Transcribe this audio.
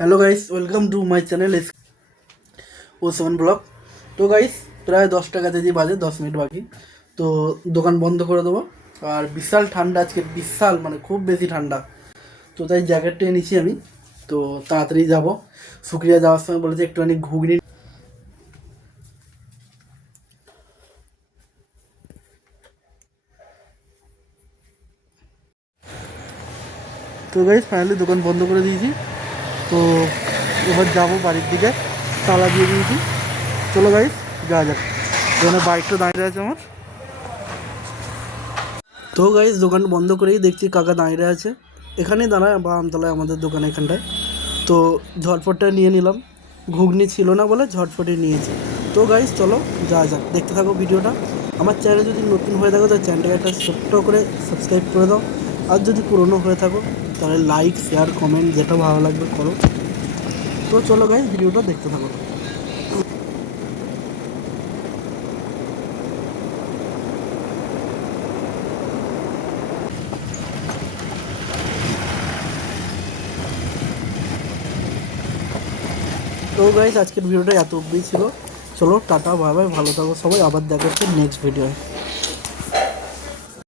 Hello guys, welcome to my channel O seven blog. তো guys, প্রায় 10 টাকা KG বাজে, 10 মিনিট বাকি। তো দোকান বন্ধ করে দেবো। আর বিশাল ঠান্ডা আজকে, বিশাল মানে খুব বেশি ঠান্ডা। তো তাই জ্যাকেটটা নিচ্ছি আমি। তো তাড়াতাড়ি যাব। শুক্রিয়া যাওয়ার সময় বলেছে একটুখানি ঘুগনি। তো গাইস, ফাইনালি দোকান বন্ধ করে দিয়েছি। তো এবার যাবো বাড়ির দিকে, তালা দিয়ে দিয়েছি। চলো গাইস, যাওয়া যাক। যেন বাইকটা দাঁড়িয়ে আছে আমার। তো গাইস, দোকান বন্ধ করেই দেখছি কাকা দাঁড়িয়ে আছে। এখানেই দাঁড়ায় বামতলায় আমাদের দোকান এখানটায়। তো ঝটপটটা নিয়ে নিলাম। ঘুগনি ছিল না বলে ঝটপটে নিয়েছি। তো গাইস চলো যা যাক, দেখতে থাকো ভিডিওটা। আমার চ্যানেলে যদি নতুন হয়ে থাকো তো চ্যানেলটাকে একটা ছোট্ট করে সাবস্ক্রাইব করে দাও। আর যদি পুরনো হয়ে থাকো তাহলে লাইক শেয়ার কমেন্ট যেটা ভালো লাগবে করো। তো চলো গাইস, ভিডিওটা দেখতে থাকো। তো গাইস, আজকের ভিডিওটা এত অবধি ছিল। চলো টাটা, বাই বাই, ভালো থাকো সবাই, আবার দেখা হচ্ছে নেক্সট ভিডিও।